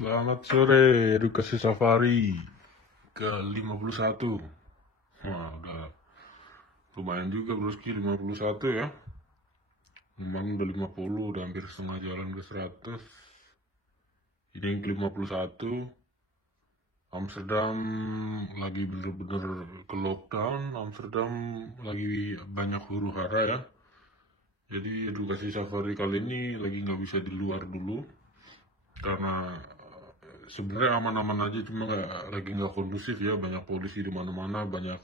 Selamat sore, edukasi safari ke 51. Wah, udah lumayan juga broski, 51 ya. Memang udah 50, udah hampir setengah jalan ke 100. Ini yang ke 51. Amsterdam lagi bener-bener ke lockdown. Amsterdam lagi banyak huru hara ya. Jadi edukasi safari kali ini lagi nggak bisa di luar dulu. Karena sebenarnya aman-aman aja, cuma lagi nggak kondusif ya, banyak polisi di mana-mana, banyak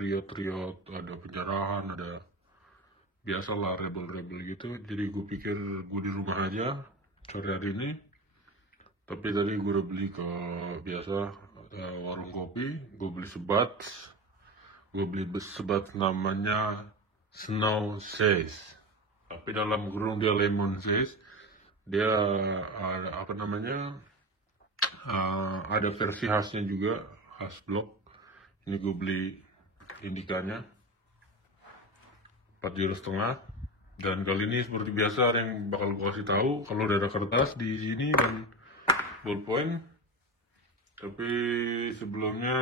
riot-riot, ada penjarahan, ada biasalah rebel-rebel gitu. Jadi gue pikir gue di rumah aja sore hari ini, tapi tadi gue udah beli ke biasa warung kopi, gue beli sebat namanya Snow Says, tapi dalam kurung dia Lemon Says. Dia ada versi khasnya juga, khas blok. Ini gue beli indikanya 4,5 juta. Dan kali ini seperti biasa ada yang bakal gue kasih tahu kalau udah ada kertas di sini dan ballpoint. Tapi sebelumnya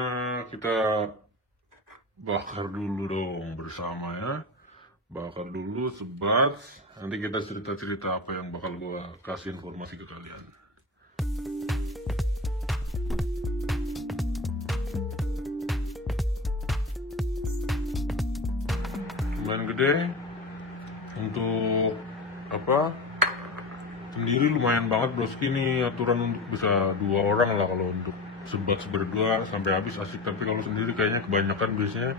kita bakar dulu dong bersama ya. Bakar dulu sebat, nanti kita cerita-cerita apa yang bakal gue kasih informasi ke kalian. Lumayan gede untuk sendiri, lumayan banget broski. Ini aturan untuk bisa 2 orang lah kalau untuk sebat berdua sampai habis asik. Tapi kalau sendiri kayaknya kebanyakan biasanya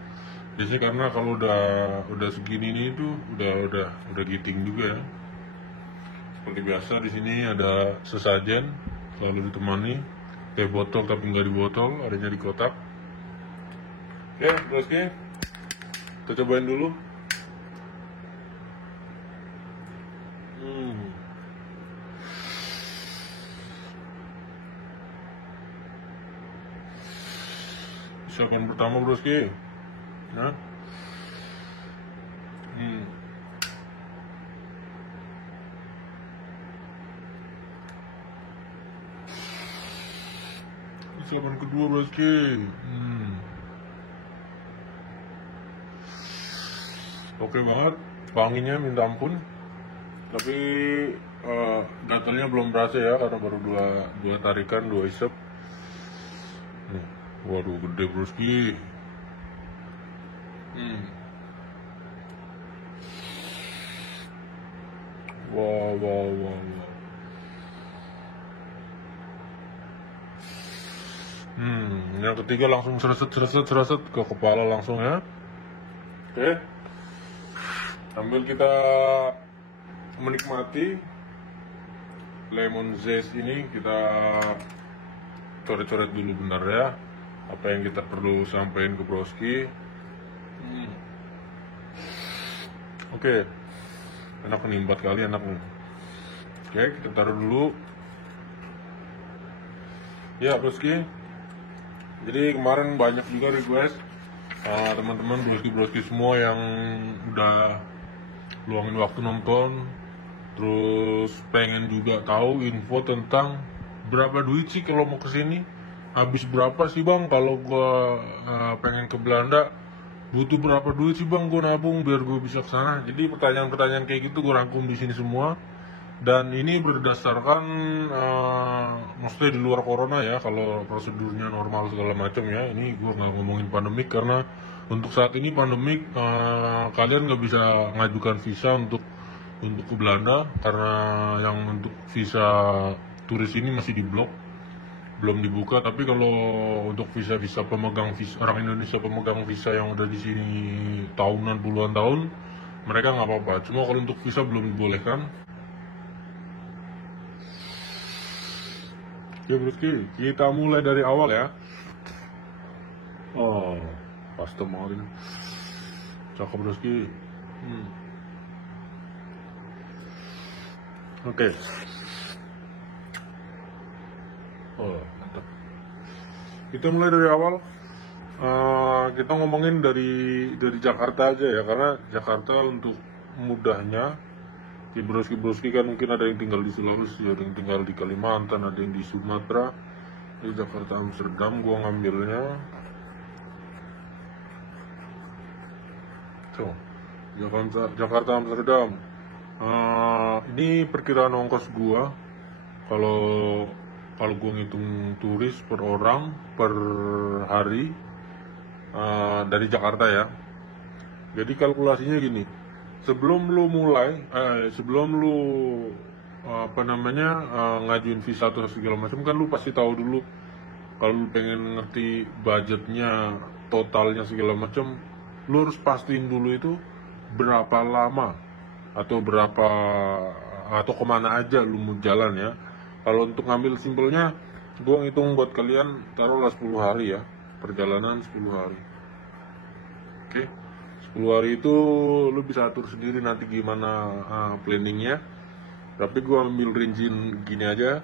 karena kalau udah segini nih tuh udah giting juga ya. Seperti biasa di sini ada sesajen selalu ditemani teh botol, tapi nggak di botol, adanya di kotak. Oke broski, kita cobain dulu. Siapkan pertama broski. Nah. Siapkan kedua broski. Oke banget, wanginya minta ampun. Tapi gatalnya belum berasa ya, karena baru dua tarikan, 2 isep. Waduh, gede broski. Wow. Yang ketiga langsung seraset ke kepala langsung ya. Oke. Sambil kita menikmati lemon zest ini, kita coret-coret dulu bentar ya apa yang kita perlu sampaikan ke broski. Oke. Enak nih, 4 kali enak nih. Oke, kita taruh dulu ya broski. Jadi kemarin banyak juga request teman-teman broski semua yang udah luangin waktu nonton, terus pengen juga tahu info tentang berapa duit sih kalau mau kesini, habis berapa sih bang kalau gua pengen ke Belanda, butuh berapa duit sih bang gue nabung biar gue bisa kesana. Jadi pertanyaan-pertanyaan kayak gitu gue rangkum di sini semua, dan ini berdasarkan maksudnya di luar corona ya. Kalau prosedurnya normal segala macam ya, ini gue nggak ngomongin pandemik, karena untuk saat ini pandemik kalian nggak bisa ngajukan visa untuk ke Belanda, karena yang untuk visa turis ini masih diblok, belum dibuka. Tapi kalau untuk visa pemegang visa orang Indonesia, pemegang visa yang udah di sini tahunan, puluhan tahun, mereka nggak apa-apa. Cuma kalau untuk visa belum dibolehkan. Oke broski, kita mulai dari awal ya. Oh, custom banget ini, cakep broski. Oke. Oh, mantap. Kita mulai dari awal. Kita ngomongin dari Jakarta aja ya, karena Jakarta untuk mudahnya di broski kan mungkin ada yang tinggal di Sulawesi, ada yang tinggal di Kalimantan, ada yang di Sumatera. Di Jakarta Amsterdam gua ngambilnya tuh, Jakarta Amsterdam. Ini perkiraan ongkos gua kalau kalau gua ngitung turis per orang per hari dari Jakarta ya. Jadi kalkulasinya gini, sebelum lu ngajuin visa atau segala macam, kan lu pasti tahu dulu. Kalau lu pengen ngerti budgetnya, totalnya segala macam, lu harus pastiin dulu itu berapa lama atau kemana aja lu mau jalan ya. Kalau untuk ngambil simpelnya, gua ngitung buat kalian taruhlah 10 hari ya, perjalanan 10 hari. Oke, 10 hari itu lu bisa atur sendiri nanti gimana planningnya. Tapi gue ambil rinciin gini aja.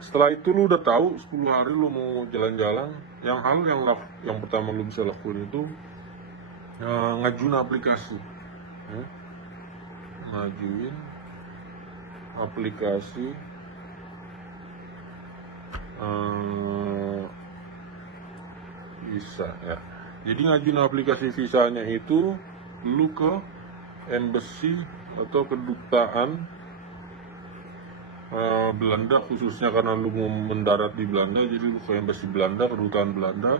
Setelah itu lu udah tahu 10 hari lu mau jalan-jalan. Yang pertama lu bisa lakuin itu ngajuin aplikasi. Ya. Ngajuin aplikasi visa ya. Jadi ngajuin aplikasi visanya itu lu ke embassy atau kedutaan Belanda, khususnya karena lu mau mendarat di Belanda, jadi lu ke embassy Belanda, kedutaan Belanda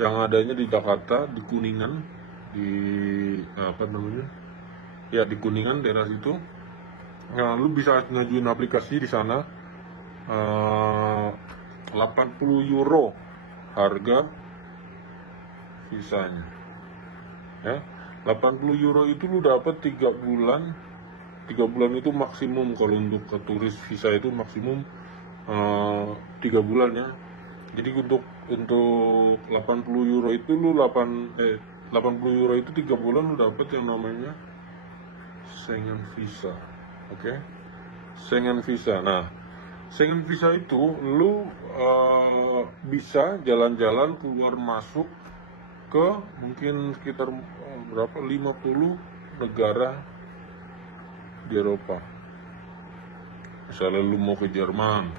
yang adanya di Jakarta, di Kuningan, di Kuningan daerah situ. Nah, lu bisa ngajuin aplikasi di sana. 80 euro harga visanya ya. 80 euro itu lu dapat 3 bulan. 3 bulan itu maksimum. Kalau untuk ke turis visa itu maksimum 3 bulan ya. Jadi untuk 80 euro itu 80 euro itu 3 bulan lu dapat yang namanya Schengen visa. Oke? Schengen visa. Nah, Schengen visa itu lu bisa jalan-jalan keluar masuk ke mungkin sekitar 50 negara di Eropa. Misalnya lu mau ke Jerman,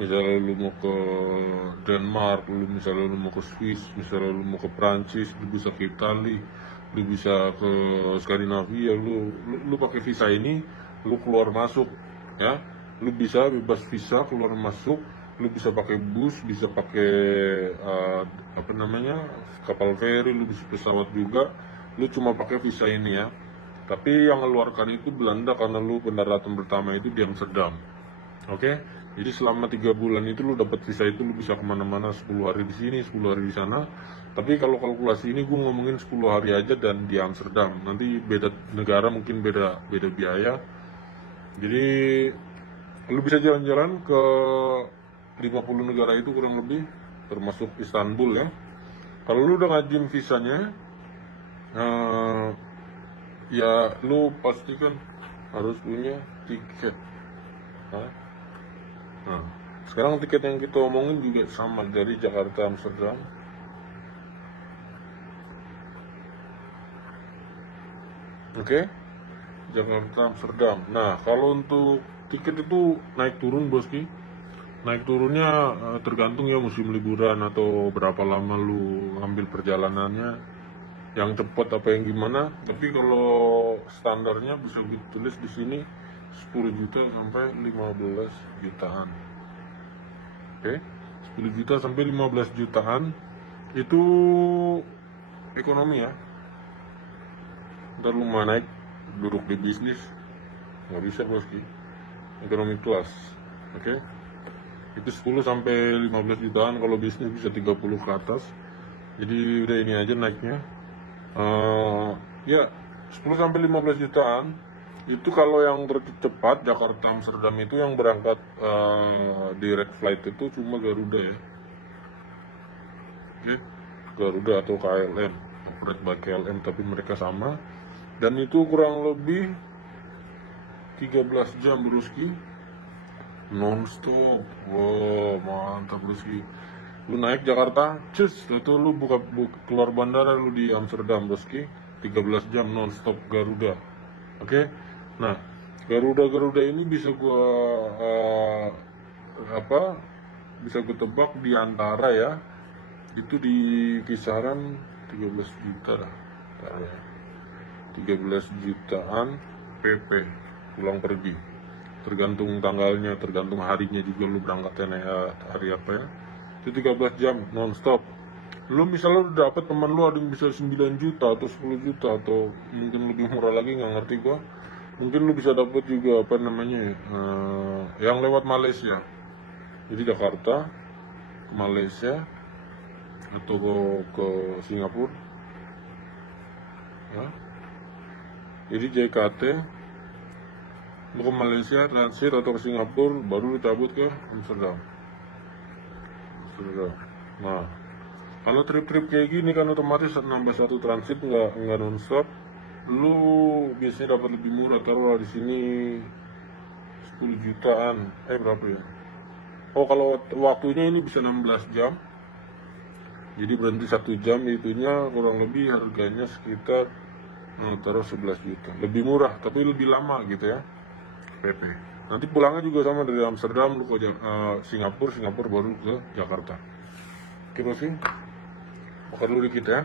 misalnya lu mau ke Denmark, misalnya lu mau ke Swiss, misalnya lu mau ke Prancis, lu bisa ke Italia, lu bisa ke Skandinavia. Lu pakai visa ini, lu keluar masuk ya. Lu bisa bebas visa keluar masuk. Lu bisa pakai bus, bisa pakai kapal feri, lu bisa pesawat juga. Lu cuma pakai visa ini ya. Tapi yang mengeluarkan itu Belanda karena lu pendaratan pertama itu di Amsterdam. Oke? Jadi selama 3 bulan itu lu dapat visa itu, lu bisa kemana-mana, 10 hari di sini, 10 hari di sana. Tapi kalau kalkulasi ini gue ngomongin 10 hari aja dan di Amsterdam. Nanti beda negara mungkin beda biaya. Jadi lu bisa jalan-jalan ke 50 negara itu kurang lebih, termasuk Istanbul ya. Kalau lu udah ngajuin visanya, ya lu pasti kan harus punya tiket. Nah, sekarang tiket yang kita omongin juga sama dari Jakarta Amsterdam. Oke? Jakarta Amsterdam. Nah, kalau untuk tiket itu naik turun boski. Naik turunnya tergantung ya musim liburan atau berapa lama lu ngambil perjalanannya, yang cepat apa yang gimana. Tapi kalau standarnya bisa ditulis di sini 10 juta sampai 15 jutaan. Oke, 10 juta sampai 15 jutaan itu ekonomi ya. Ntar lu mau naik duduk di bisnis nggak bisa boski, ekonomi kelas. Oke, itu 10 sampai 15 jutaan. Kalau bisnis bisa 30 ke atas. Jadi udah ini aja naiknya. Ya 10 sampai 15 jutaan itu kalau yang tercepat Jakarta Amsterdam itu yang berangkat direct flight itu cuma Garuda ya. Oke, Garuda atau KLM, operate by KLM, tapi mereka sama, dan itu kurang lebih 13 jam broski, non-stop. Wow, mantap broski. Lu naik Jakarta, itu lu buka keluar bandara lu di Amsterdam broski, 13 jam non-stop Garuda. Oke? Nah, Garuda ini bisa gua bisa gue tebak di antara ya, itu di kisaran 13 juta lah, 13 jutaan PP pulang pergi, tergantung tanggalnya, tergantung harinya juga lu berangkatnya hari apa ya. Itu 13 jam nonstop. Lu misalnya lu dapet teman lu ada yang bisa 9 juta atau 10 juta atau mungkin lebih murah lagi, nggak ngerti gua. Mungkin lu bisa dapet juga apa namanya ya, yang lewat Malaysia. Jadi Jakarta ke Malaysia atau ke Singapura ya. Jadi JKT lu ke Malaysia transit atau ke Singapura, baru lu cabut ke Amsterdam. Nah, kalau trip-trip kayak gini kan otomatis nambah satu transit, nggak nonstop, lu biasanya dapat lebih murah. Taruh di sini 10 jutaan, berapa ya? Oh, kalau waktunya ini bisa 16 jam, jadi berhenti 1 jam, itunya kurang lebih harganya sekitar taruh 11 juta, lebih murah tapi lebih lama gitu ya, PP. Nanti pulangnya juga sama, dari Amsterdam lu ke Singapura baru ke Jakarta. Oke bosku, makan dulu dikit ya.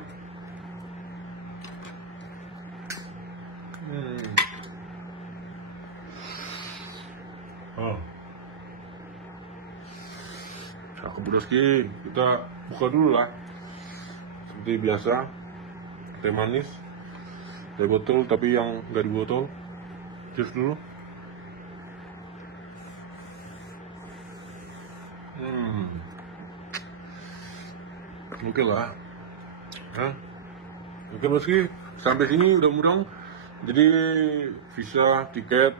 Cakep broski, kita buka dulu lah. Seperti biasa, teh manis, teh botol tapi yang nggak di botol. Cheers dulu. Oke lah. Oke bosku, sampai sini udah mudah. Jadi visa, tiket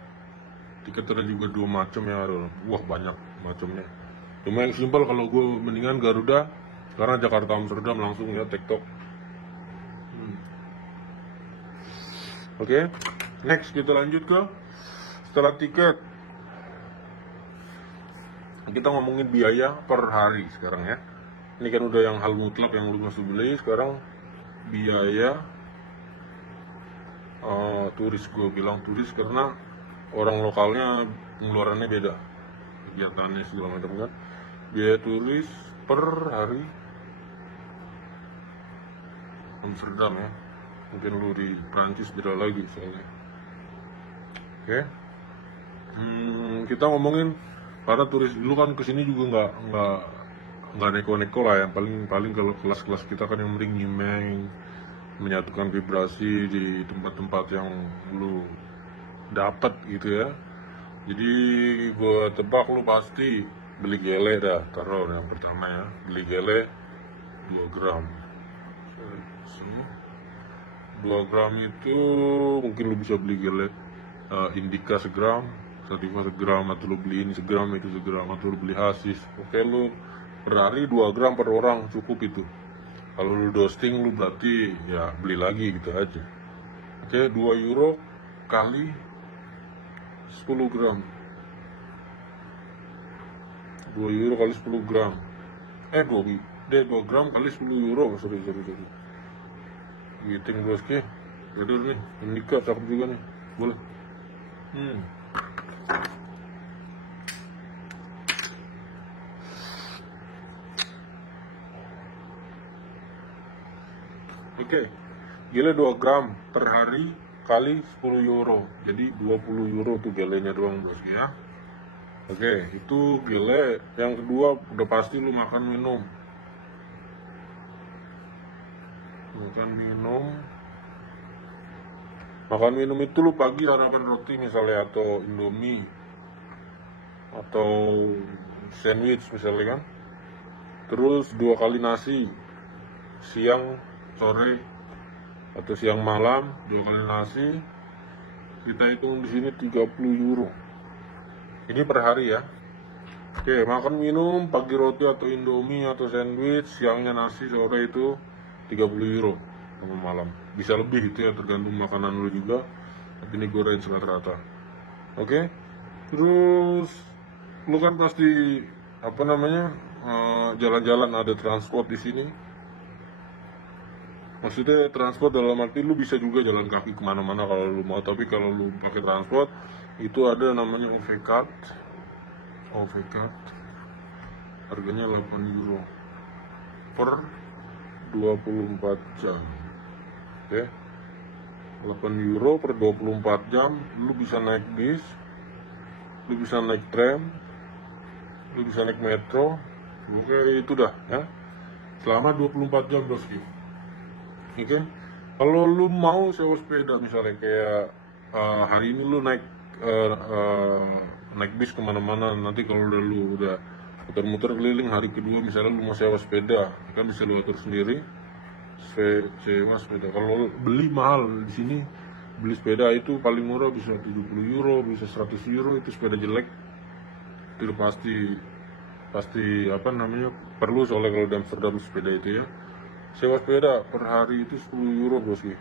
ada juga 2 macam ya, wah banyak macamnya. Cuma yang simpel kalau gue mendingan Garuda, karena Jakarta Amsterdam langsung ya, TikTok. Oke, next kita lanjut ke setelah tiket. Kita ngomongin biaya per hari sekarang ya. Ini kan udah yang hal mutlak yang lu masuk beli. Sekarang biaya turis, gue bilang turis karena orang lokalnya pengeluarannya beda, kegiatannya segala macam kan. Biaya turis per hari Amsterdam ya, mungkin lu di Prancis beda lagi soalnya. Oke. Kita ngomongin, karena turis dulu kan kesini juga nggak neko-neko lah, yang paling kalau kelas kita kan yang mending nyimeng, menyatukan vibrasi di tempat-tempat yang lu dapat gitu ya. Jadi gue tebak lu pasti beli gele dah, taruh yang pertama ya, beli gele 2 gram. 2 gram itu mungkin lu bisa beli gele Indica segram, Sativa segram, atau lu beli ini segram, itu segram, atau lu beli Hasis. Oke, lu per hari 2 gram per orang cukup itu. Kalau lu dosting lu berarti ya beli lagi gitu aja. Oke, 2 euro kali 10 gram. 2 euro kali 10 gram. 2 gram kali 10 euro. Sorry. Giting broski. Jadi nih, Indica cakep juga nih. Boleh. Oke. Gele 2 gram per hari kali 10 euro. Jadi 20 euro tuh gelenya doang broski ya. Oke, itu gele. Yang kedua udah pasti lu makan minum. Makan minum itu lu pagi sarapan roti misalnya, atau Indomie, atau sandwich misalnya kan. Terus 2 kali nasi, siang, sore, atau siang malam 2 kali nasi. Kita hitung di sini 30 euro. Ini per hari ya. Oke, makan minum pagi roti atau Indomie atau sandwich, siangnya nasi, sore itu 30 euro sama malam. Bisa lebih itu ya, tergantung makanan lu juga. Tapi ini gue range rata-rata. Oke. Terus lu kan pasti jalan-jalan, ada transport di sini. Maksudnya transport dalam arti lu bisa juga jalan kaki kemana-mana kalau lu mau, tapi kalau lu pakai transport itu ada namanya OV card. Harganya 8 euro per 24 jam. Oke, 8 euro per 24 jam. Lu bisa naik bis, lu bisa naik tram, lu bisa naik metro. Oke, itu dah ya, selama 24 jam bosku. Oke, kalau lu mau sewa sepeda misalnya kayak hari ini lu naik naik bis kemana-mana, nanti kalau lu udah muter-muter keliling hari kedua misalnya lu mau sewa sepeda, kan bisa lu atur sendiri sewa sepeda. Kalau beli mahal di sini, beli sepeda itu paling murah bisa 70 euro, bisa 100 euro. Itu sepeda jelek itu pasti apa namanya perlu, soalnya kalau di Amsterdam sepeda itu ya. Sewa sepeda per hari itu 10 euro bosku,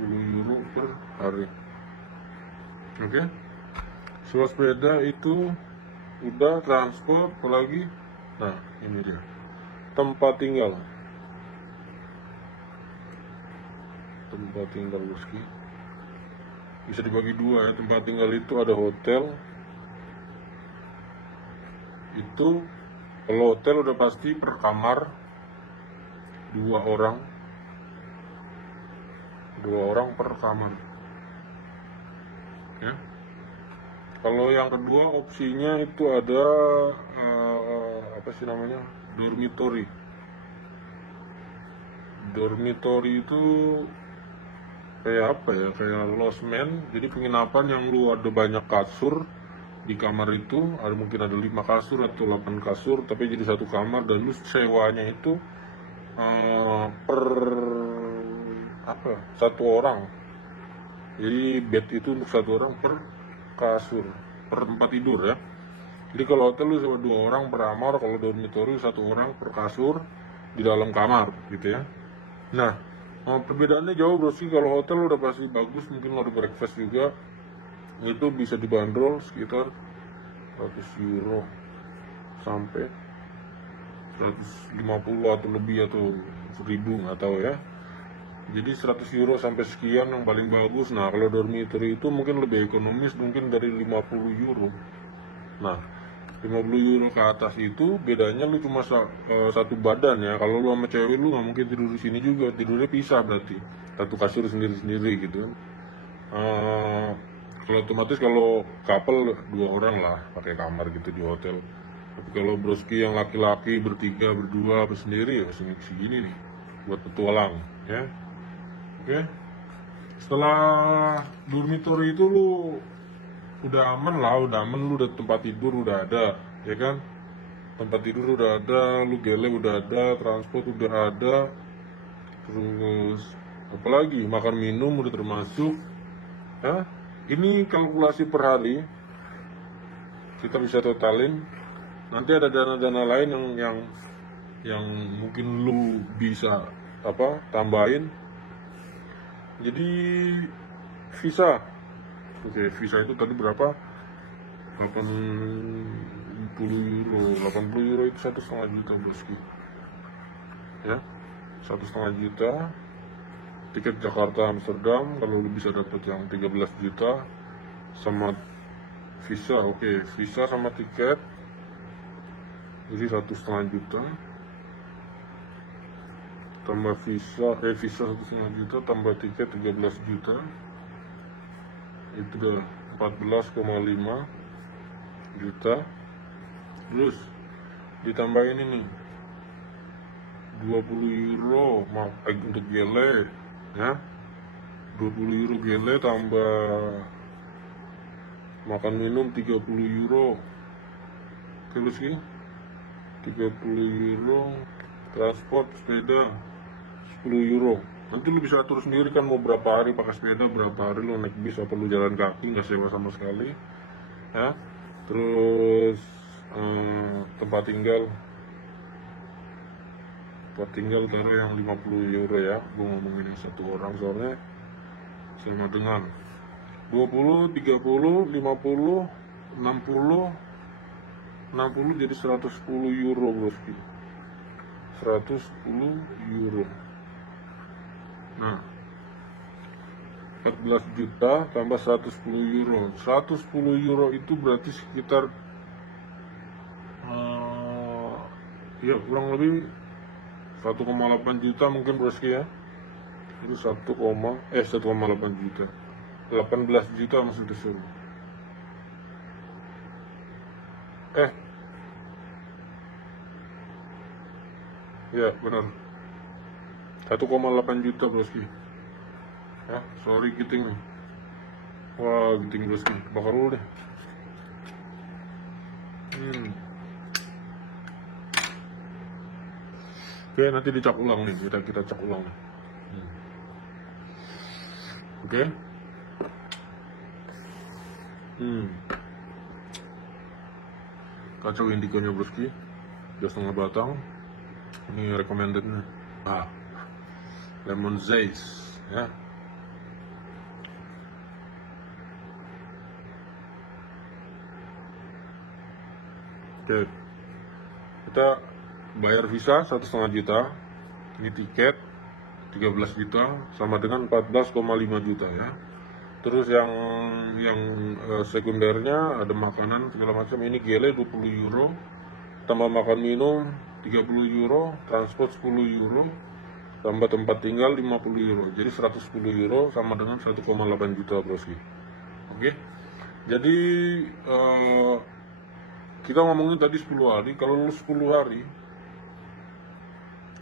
10 euro per hari. Oke, sewa sepeda itu udah, transport apalagi. Nah ini dia tempat tinggal bosku, bisa dibagi dua ya. Tempat tinggal itu ada hotel. Itu kalau hotel udah pasti per kamar 2 orang per kamar ya. Kalau yang kedua opsinya itu ada apa sih namanya, dormitory itu kayak apa ya, kayak losmen. Jadi penginapan yang lu ada banyak kasur di kamar itu, ada mungkin ada 5 kasur atau 8 kasur, tapi jadi satu kamar, dan lu sewanya itu per satu orang. Jadi bed itu untuk satu orang per kasur, per tempat tidur ya. Jadi kalau hotel lu sewa 2 orang per kamar, kalau dormitory 1 orang per kasur di dalam kamar gitu ya. Nah, perbedaannya jauh bro sih. Kalau hotel udah pasti bagus, mungkin ada breakfast juga, itu bisa dibanderol sekitar 100 euro sampai 150 atau lebih, atau 1000 nggak tahu ya. Jadi 100 euro sampai sekian yang paling bagus. Nah kalau dormitory itu mungkin lebih ekonomis, mungkin dari 50 euro. Nah 50 euro ke atas itu bedanya lu cuma satu badan ya. Kalau lu sama cewek lu nggak mungkin tidur di sini juga, tidurnya pisah berarti, satu kasur sendiri-sendiri gitu. Kalau otomatis kalau couple 2 orang lah pakai kamar gitu di hotel. Tapi kalau broski yang laki-laki bertiga, berdua, apa sendiri ya segini nih buat petualang ya. Oke, setelah dormitory itu lu udah aman, lu udah tempat tidur udah ada ya kan, tempat tidur udah ada, lu gele udah ada, transport udah ada, terus apalagi makan minum udah termasuk ya. Ini kalkulasi per hari, kita bisa totalin. Nanti ada dana-dana lain yang mungkin lu bisa tambahin. Jadi visa, oke, visa itu tadi berapa? 80 euro itu 1,5 juta bosku ya, 1,5 juta. Tiket Jakarta Amsterdam kalau lu bisa dapat yang 13 juta sama visa. Oke, visa sama tiket jadi 1,5 juta tambah visa 1,5 juta tambah tiket 13 juta, itu udah 14,5 juta. Terus ditambahin ini 20 euro untuk gele ya, 20 euro gele tambah makan minum 30 euro. Terus 30 euro, transport sepeda 10 euro. Nanti lu bisa atur sendiri kan mau berapa hari pakai sepeda, berapa hari lu naik bis, apa lu jalan kaki nggak sewa sama sekali ya. Terus tempat tinggal taruh yang 50 euro ya. Gue ngomongin satu orang soalnya sama dengan 20, 30, 50, 60 jadi 110 euro bosku. 110 euro. Nah, 14 juta tambah 110 euro. 110 euro itu berarti sekitar ya kurang lebih 1,8 juta mungkin bosku ya. Itu 1,8 juta. 18 juta maksudnya suruh. Ya benar. 1,8 juta bosku. Ya, sorry giting nih. Wah, giting bosku. Bakar dulu deh. Oke, nanti dicak ulang nih. Kita cak ulang nih. Oke. Kacau indigonya bosku. Dia setengah batang. Ini recommended nih. Lemon zest ya. Oke, kita bayar visa 1,5 juta. Ini tiket 13 juta sama dengan 14,5 juta ya. Terus yang sekundernya ada makanan segala macam. Ini gele 20 euro, tambah makan minum 30 euro, transport 10 euro, tambah tempat tinggal 50 euro. Jadi 110 euro sama dengan 1,8 juta bosku. Oke. Jadi kita ngomongin tadi 10 hari. Kalau lu 10 hari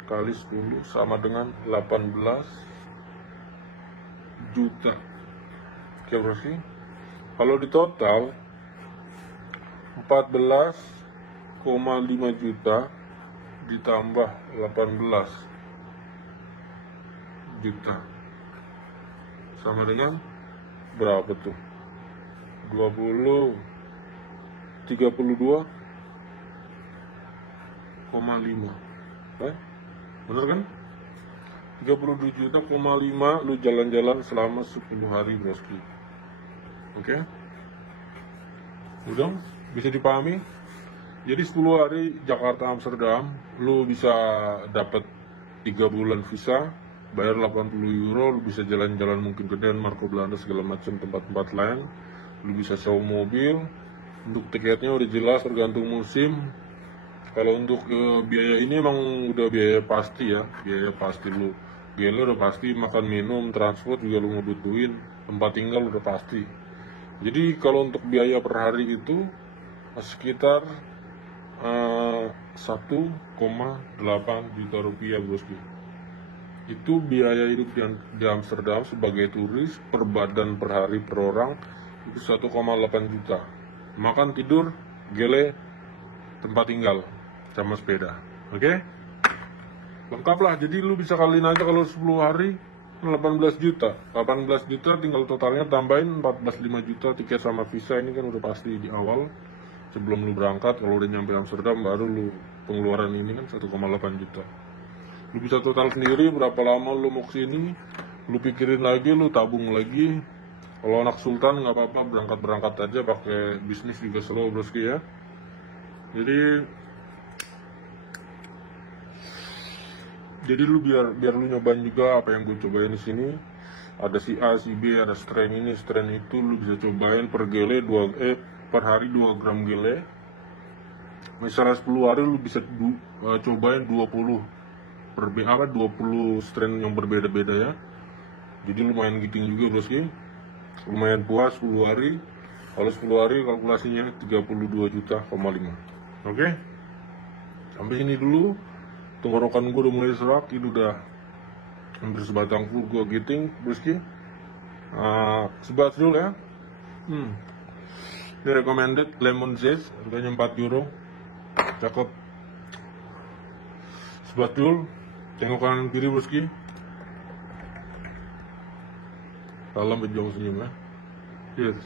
kali 10 sama dengan 18 juta. Oke bosku. Kalau di total 14,5 juta ditambah 18 juta sama dengan berapa tuh? 32,5. Bener kan? 32 juta, 5 lu jalan-jalan selama 10 hari bosku. Oke? Udah bisa dipahami? Jadi 10 hari Jakarta Amsterdam lu bisa dapat 3 bulan visa, bayar 80 euro, lu bisa jalan-jalan mungkin ke Denmark, ke Belanda, segala macam tempat-tempat lain. Lu bisa sewa mobil. Untuk tiketnya udah jelas tergantung musim. Kalau untuk biaya ini emang udah biaya pasti ya, biaya pasti lu. Biaya lu udah pasti, makan minum, transport juga lu ngebutuhin, tempat tinggal udah pasti. Jadi kalau untuk biaya per hari itu sekitar 1,8 juta rupiah bosku. Itu biaya hidup di Amsterdam sebagai turis per badan per hari per orang itu 1,8 juta. Makan, tidur, gele, tempat tinggal, sama sepeda. Oke? Lengkap lah. Jadi lu bisa kaliin aja kalau 10 hari 18 juta. 18 juta tinggal totalnya tambahin 14,5 juta tiket sama visa. Ini kan udah pasti di awal. Sebelum lu berangkat, kalau udah nyampe Amsterdam baru lu pengeluaran ini kan 1,8 juta. Lu bisa total sendiri berapa lama lu mau kesini. Lu pikirin lagi, lu tabung lagi. Kalau anak sultan nggak apa-apa, berangkat aja, pakai bisnis juga slow bosku ya. Jadi lu biar lu nyobain juga apa yang gue cobain di sini. Ada si A, si B, ada strain ini, strain itu, lu bisa cobain per gele per hari 2 gram gele. Misalnya 10 hari lu bisa cobain 20 strain yang berbeda-beda ya. Jadi lumayan giting juga bosku. Lumayan puas 10 hari. Kalau 10 hari kalkulasinya 32,5 juta. Oke? Sampai sini dulu. Tenggorokan gue udah mulai serak. Ini udah hampir sebatang full gue giting bosku. Sebat dulu ya. Ini recommended lemon zest, harganya 4 euro. Cakep. Sebat dulu. Tengok kanan kiri bosku. Salam berjuang senyum ya. Yes.